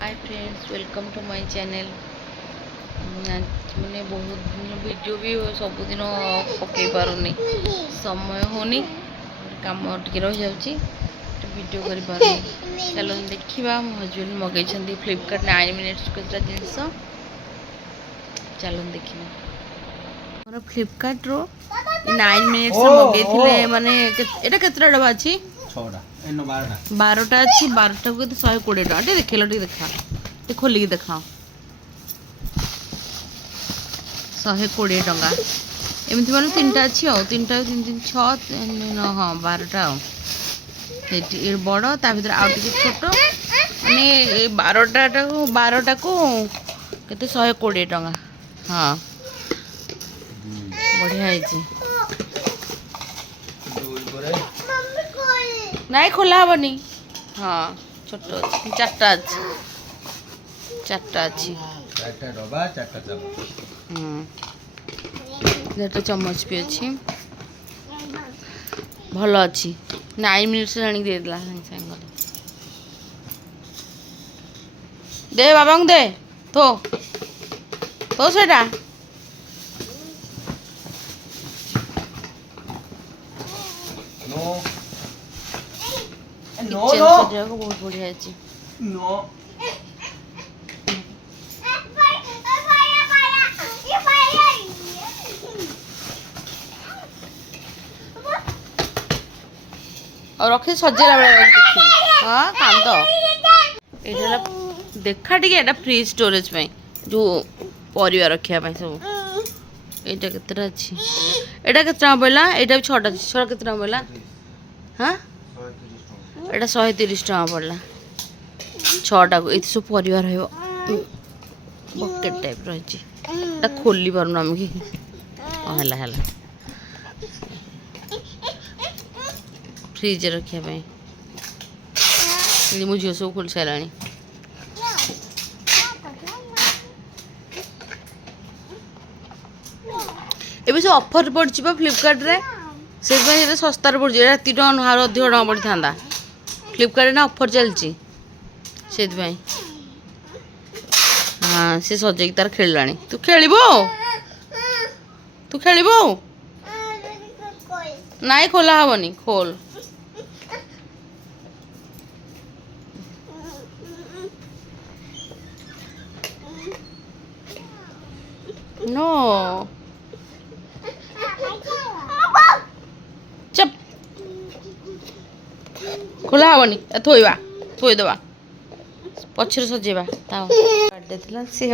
Hi friends welcome to my channel. मैंने बहुत दिन वीडियो भी सबुदिन पकई पारुनी समय होनी कम टे रही जाऊँगी वीडियो कर पारुनी। चलो देखा मो हजबैंड मगेई फ्लिपकार्ट 9 मिनिट्स केतटा जिनस चलो देखा मोर फ्लिपकार्ट रो 9 मिनिट्स मगेई माने एटा केतटा डबा अछि 12टा अच्छी 12टा को 120 टका टे देखेलो टे देखा टे खोलिक देखाओ 120 टका एमती माने 3टा अच्छी आ 3टा 3 3 6 हाँ 12टा ये बड़ ता भीतर आउ टिके छोट माने 12टा को केते 120 टका। हाँ बढ़िया है नाई खोला हेनी। हाँ छोट अच्छी 4टा अच्छी 4टा अच्छी 4टा चम्मच भी अच्छी भल अच्छी 9 मिनिट्स आनी देदेला दे बाबा दे तो सेटा किचन सजाको बहुत बढ़िया अच्छी और रखे सजेला बेला देखी। हाँ कांद ये देखा टे फ्रिज स्टोरेज पे जो परिवा रखा सब एटा केतटा अच्छी एटा केते टका पड़ला एटा 6टा 6 केते टका पड़ला। हाँ एटा 130 टका पड़ला 6टा को ये सब परिवार है बकेट टाइप रही खोली पार आम कि है फ्रिज रखापी मो झील सब खोल सारा एबे से ऑफर पड़छि फ्लिपकार्ट रे से सस्तार पड़छि 30 टका नहर अधिक टका पड़ी था फ्लिपकार्ट ना ऑफर चलछि से हाँ से सजेक तार खेलला तू खेलिबो नाई खोला हेनी खोल नो चप खोला हेनी थोइबा थोईदबा पछर सजेबा बर्थडे थी सी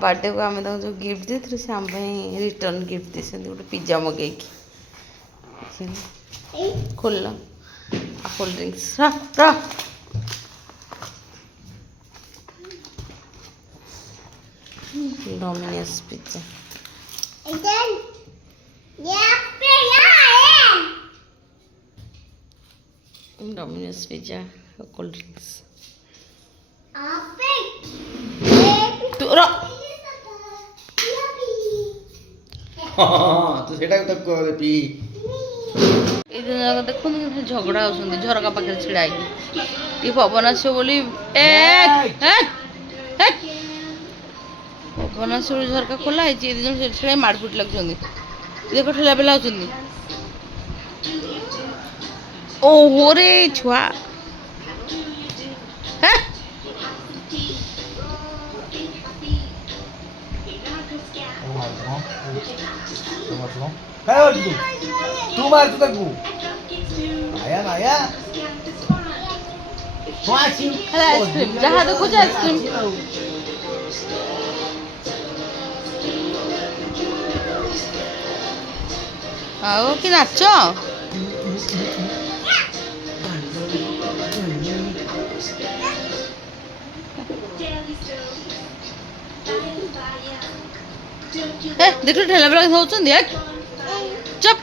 बर्थडे को आम जो गिफ्ट दे से आम रिटर्न गिफ्ट दे गोटे पिज्जा मगे खोल cold drinks Domino's pizza Domino's pizza cold drinks तो सेटा तो पी देखो झगड़ा होती झरका पाखे छिड़ा टी पवन आस बोली पवन आस झरका खोला है मारपिट लगे देखो ठेला पेला होती ओहो रे छुआ तू मार तू आया आया आइसक्रीम जहाँ देखो आइसक्रीम आओ कि नाच देख ठेला बेला होती चप